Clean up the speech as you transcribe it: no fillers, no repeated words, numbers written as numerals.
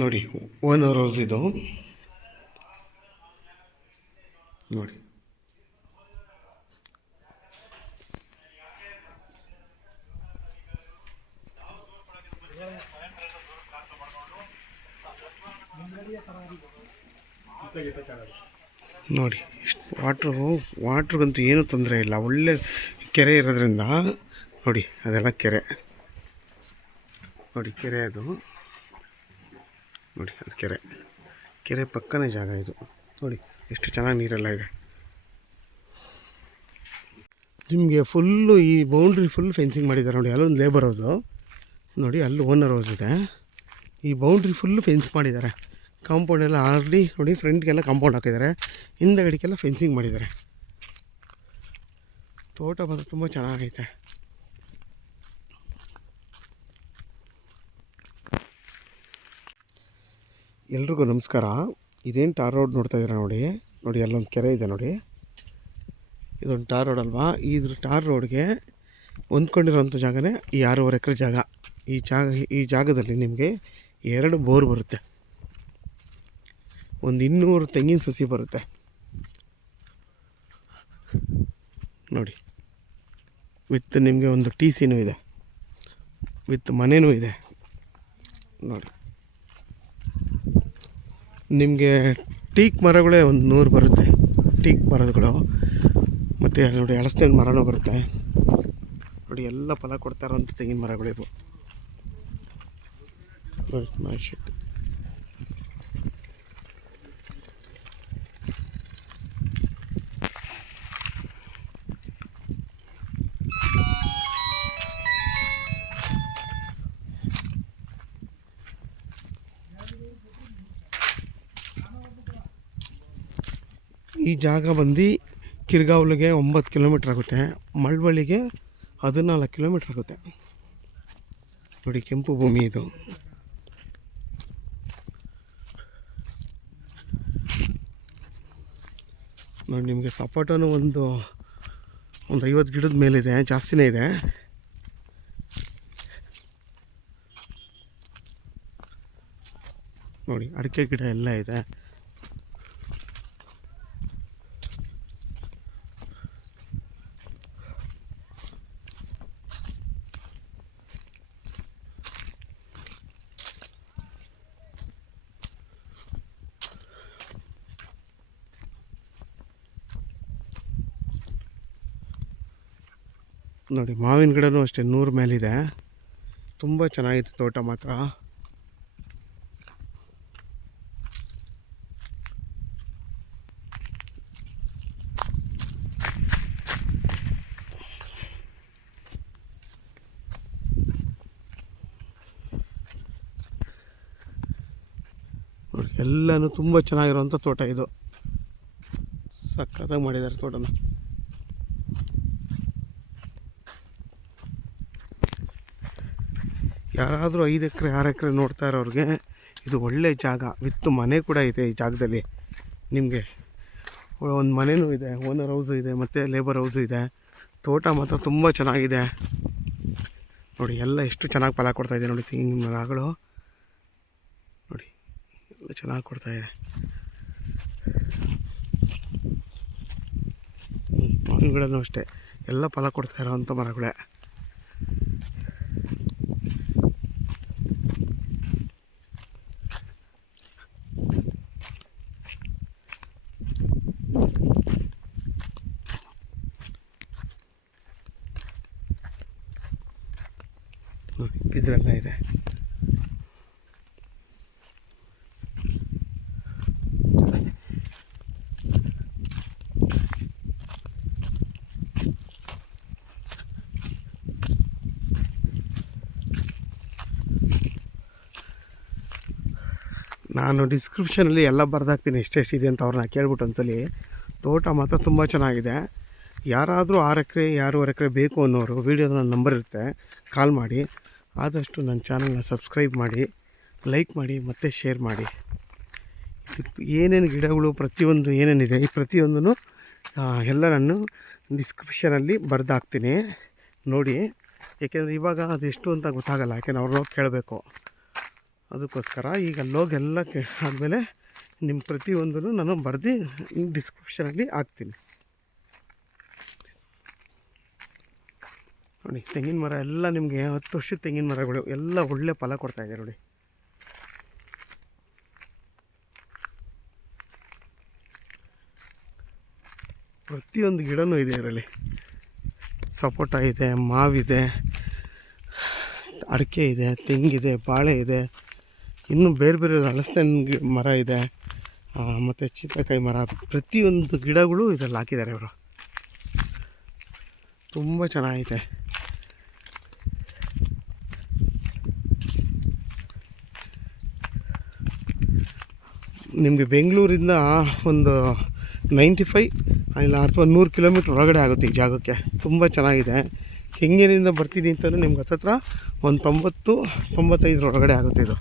ನೋಡಿ owner house ಇದು ನೋಡಿ. ನೋಡಿ ಇಷ್ಟು ವಾಟ್ರಿಗಂತೂ ಏನೂ ತೊಂದರೆ ಇಲ್ಲ. ಒಳ್ಳೆ ಕೆರೆ ಇರೋದ್ರಿಂದ ನೋಡಿ ಅದೆಲ್ಲ ಕೆರೆ ನೋಡಿ, ಕೆರೆ ಅದು ನೋಡಿ, ಅದು ಕೆರೆ ಪಕ್ಕನೇ ಜಾಗ ಇದು. ನೋಡಿ ಎಷ್ಟು ಚೆನ್ನಾಗಿ ನೀರೆಲ್ಲ ಇದೆ. ನಿಮಗೆ ಫುಲ್ಲು ಈ ಬೌಂಡ್ರಿ ಫುಲ್ ಫೆನ್ಸಿಂಗ್ ಮಾಡಿದ್ದಾರೆ ನೋಡಿ. ಅಲ್ಲೊಂದು ಲೇಬರ್ ಹೌಸು ನೋಡಿ, ಅಲ್ಲಿ ಓನರ್ ಹೌಸ್ ಇದೆ. ಈ ಬೌಂಡ್ರಿ ಫುಲ್ಲು ಫೆನ್ಸ್ ಮಾಡಿದ್ದಾರೆ. ಕಾಂಪೌಂಡ್ ಎಲ್ಲ ಆಲ್ರೆಡಿ ನೋಡಿ, ಫ್ರಂಟ್ಗೆಲ್ಲ ಕಾಂಪೌಂಡ್ ಹಾಕಿದ್ದಾರೆ, ಹಿಂದಗಡೆಗೆಲ್ಲ ಫೆನ್ಸಿಂಗ್ ಮಾಡಿದ್ದಾರೆ. ತೋಟ ಬಂದು ತುಂಬ ಚೆನ್ನಾಗೈತೆ. ಎಲ್ರಿಗೂ ನಮಸ್ಕಾರ. ಇದೇನು ಟಾರ್ ರೋಡ್ ನೋಡ್ತಾ ಇದ್ದೀರಾ ನೋಡಿ ಅಲ್ಲೊಂದು ಕೆರೆ ಇದೆ ನೋಡಿ. ಇದೊಂದು ಟಾರ್ ರೋಡ್ ಅಲ್ವಾ? ಇದ್ರ ಟಾರ್ ರೋಡ್ಗೆ ಹೊಂದ್ಕೊಂಡಿರೋಂಥ ಜಾಗನೇ ಈ 6.5 ಎಕರೆ ಜಾಗ. ಈ ಜಾಗದಲ್ಲಿ ನಿಮಗೆ 2 ಬೋರ್ ಬರುತ್ತೆ, ಒಂದು 200 ತೆಂಗಿನ ಸಸಿ ಬರುತ್ತೆ ನೋಡಿ. ವಿತ್ ನಿಮಗೆ ಒಂದು TCನೂ ಇದೆ, ವಿತ್ ಮನೆಯೂ ಇದೆ ನೋಡಿ. ನಿಮಗೆ ಟೀಕ್ ಮರಗಳೇ ಒಂದು 100 ಬರುತ್ತೆ, ಟೀಕ್ ಮರಗಳು. ಮತ್ತು ನೋಡಿ ಹಲಸಿನ ಮರನೂ ಬರುತ್ತೆ ನೋಡಿ. ಎಲ್ಲ ಫಲ ಕೊಡ್ತಾ ಇರೋಂಥ ತೆಂಗಿನ ಮರಗಳಿವು ನೋಡಿ. ಮಾರ್ಕೆಟ್ ಈ ಜಾಗ ಬಂದು ಕಿರ್ಗಾವ್ಲಿಗೆ 9 ಕಿಲೋಮೀಟ್ರ್ ಆಗುತ್ತೆ, ಮಳವಳ್ಳಿಗೆ 14 ಕಿಲೋಮೀಟ್ರ್ ಆಗುತ್ತೆ ನೋಡಿ. ಕೆಂಪು ಭೂಮಿ ಇದು. ನೋಡಿ ನಿಮಗೆ ಸಪೋಟನೂ ಒಂದು 50 ಗಿಡದ ಮೇಲಿದೆ, ಜಾಸ್ತಿನೇ ಇದೆ ನೋಡಿ. ಅಡಿಕೆ ಗಿಡ ಎಲ್ಲ ಇದೆ. ನೋಡಿ ಮಾವಿನ ಗಿಡನೂ ಅಷ್ಟೇ 100 ಮೇಲಿದೆ. ತುಂಬ ಚೆನ್ನಾಗಿದೆ ತೋಟ ಮಾತ್ರ. ನೋಡಿ ಎಲ್ಲನೂ ತುಂಬ ಚೆನ್ನಾಗಿರೋಂಥ ತೋಟ ಇದು. ಸಖತ್ತಾಗಿ ಮಾಡಿದ್ದಾರೆ ತೋಟನ. ಯಾರಾದರೂ 5 ಎಕರೆ 6 ಎಕರೆ ನೋಡ್ತಾ ಇರೋರಿಗೆ ಇದು ಒಳ್ಳೆ ಜಾಗ. ವಿತ್ ಮನೆ ಕೂಡ ಇದೆ ಈ ಜಾಗದಲ್ಲಿ. ನಿಮಗೆ ಒಂದು ಮನೆಯೂ ಇದೆ, ಓನರ್ ಹೌಸು ಇದೆ, ಮತ್ತು ಲೇಬರ್ ಹೌಸು ಇದೆ. ತೋಟ ಮಾತ್ರ ತುಂಬ ಚೆನ್ನಾಗಿದೆ ನೋಡಿ. ಎಲ್ಲ ಎಷ್ಟು ಚೆನ್ನಾಗಿ ಫಲ ಕೊಡ್ತಾಯಿದೆ ನೋಡಿ. ತೆಂಗಿನ ಮರಗಳು ನೋಡಿ ಎಲ್ಲ ಚೆನ್ನಾಗಿ ಕೊಡ್ತಾಯಿದೆ. ಮಾವಿನಗಳೂ ಅಷ್ಟೇ ಎಲ್ಲ ಫಲ ಕೊಡ್ತಾ ಇರೋವಂಥ ಮರಗಳೇ. ಇದೆಲ್ಲ ಇದೆ. ನಾನು ಡಿಸ್ಕ್ರಿಪ್ಷನಲ್ಲಿ ಎಲ್ಲ ಬರ್ದಾಕ್ತೀನಿ ಎಷ್ಟೆಷ್ಟಿದೆ ಅಂತ. ಅವ್ರನ್ನ ಕೇಳ್ಬಿಟ್ಟು ಒಂದ್ಸಲಿ. ತೋಟ ಮಾತ್ರ ತುಂಬ ಚೆನ್ನಾಗಿದೆ. ಯಾರಾದರೂ 6 ಎಕರೆ 6.5 ಎಕರೆ ಬೇಕು ಅನ್ನೋರು ವೀಡಿಯೋದ ನನ್ನ ನಂಬರ್ ಇರುತ್ತೆ, ಕಾಲ್ ಮಾಡಿ. ಆದಷ್ಟು ನನ್ನ ಚಾನಲ್ನ ಸಬ್ಸ್ಕ್ರೈಬ್ ಮಾಡಿ, ಲೈಕ್ ಮಾಡಿ ಮತ್ತು ಶೇರ್ ಮಾಡಿ. ಏನೇನು ಗಿಡಗಳು ಪ್ರತಿಯೊಂದು ಏನೇನಿದೆ ಈ ಪ್ರತಿಯೊಂದೂ ಎಲ್ಲ ನಾನು ಡಿಸ್ಕ್ರಿಪ್ಷನಲ್ಲಿ ಬರೆದಾಕ್ತೀನಿ ನೋಡಿ. ಏಕೆಂದರೆ ಇವಾಗ ಅದೆಷ್ಟು ಅಂತ ಗೊತ್ತಾಗಲ್ಲ, ಯಾಕೆಂದ್ರೆ ಅವ್ರನ್ನ ಕೇಳಬೇಕು. ಅದಕ್ಕೋಸ್ಕರ ಈಗ ಅಲ್ಲೋಗಿ ಎಲ್ಲ ಆದಮೇಲೆ ನಿಮ್ಮ ಪ್ರತಿಯೊಂದೂ ನಾನು ಬರೆದು ಡಿಸ್ಕ್ರಿಪ್ಷನಲ್ಲಿ ಹಾಕ್ತೀನಿ ನೋಡಿ. ತೆಂಗಿನ ಮರ ಎಲ್ಲ ನಿಮಗೆ 10 ವರ್ಷದ ತೆಂಗಿನ ಮರಗಳು ಎಲ್ಲ ಒಳ್ಳೆ ಫಲ ಕೊಡ್ತಾಯಿದೆ ನೋಡಿ. ಪ್ರತಿಯೊಂದು ಗಿಡನೂ ಇದೆ ಇದರಲ್ಲಿ. ಸಪೋಟ ಇದೆ, ಮಾವಿದೆ, ಅಡಿಕೆ ಇದೆ, ತೆಂಗಿದೆ, ಬಾಳೆ ಇದೆ, ಇನ್ನೂ ಬೇರೆ ಬೇರೆ ಹಲಸಿನ ಮರ ಇದೆ, ಮತ್ತು ಚೀಪಕಾಯಿ ಮರ, ಪ್ರತಿಯೊಂದು ಗಿಡಗಳು ಇದರಲ್ಲಿ ಹಾಕಿದ್ದಾರೆ ಅವರು. ತುಂಬ ಚೆನ್ನಾಗೈತೆ. ನಿಮಗೆ ಬೆಂಗಳೂರಿಂದ ಒಂದು 95 ಇಲ್ಲ ಅಥವಾ 100 ಕಿಲೋಮೀಟ್ರ್ ಒಳಗಡೆ ಆಗುತ್ತೆ ಈ ಜಾಗಕ್ಕೆ. ತುಂಬ ಚೆನ್ನಾಗಿದೆ. ಕೆಂಗೇರಿಯಿಂದ ಬರ್ತೀನಿ ಅಂತಲೂ ನಿಮ್ಗೆ ಹತ್ತತ್ರ ಒಂದು 90-95 ಒಳಗಡೆ ಆಗುತ್ತೆ ಇದು.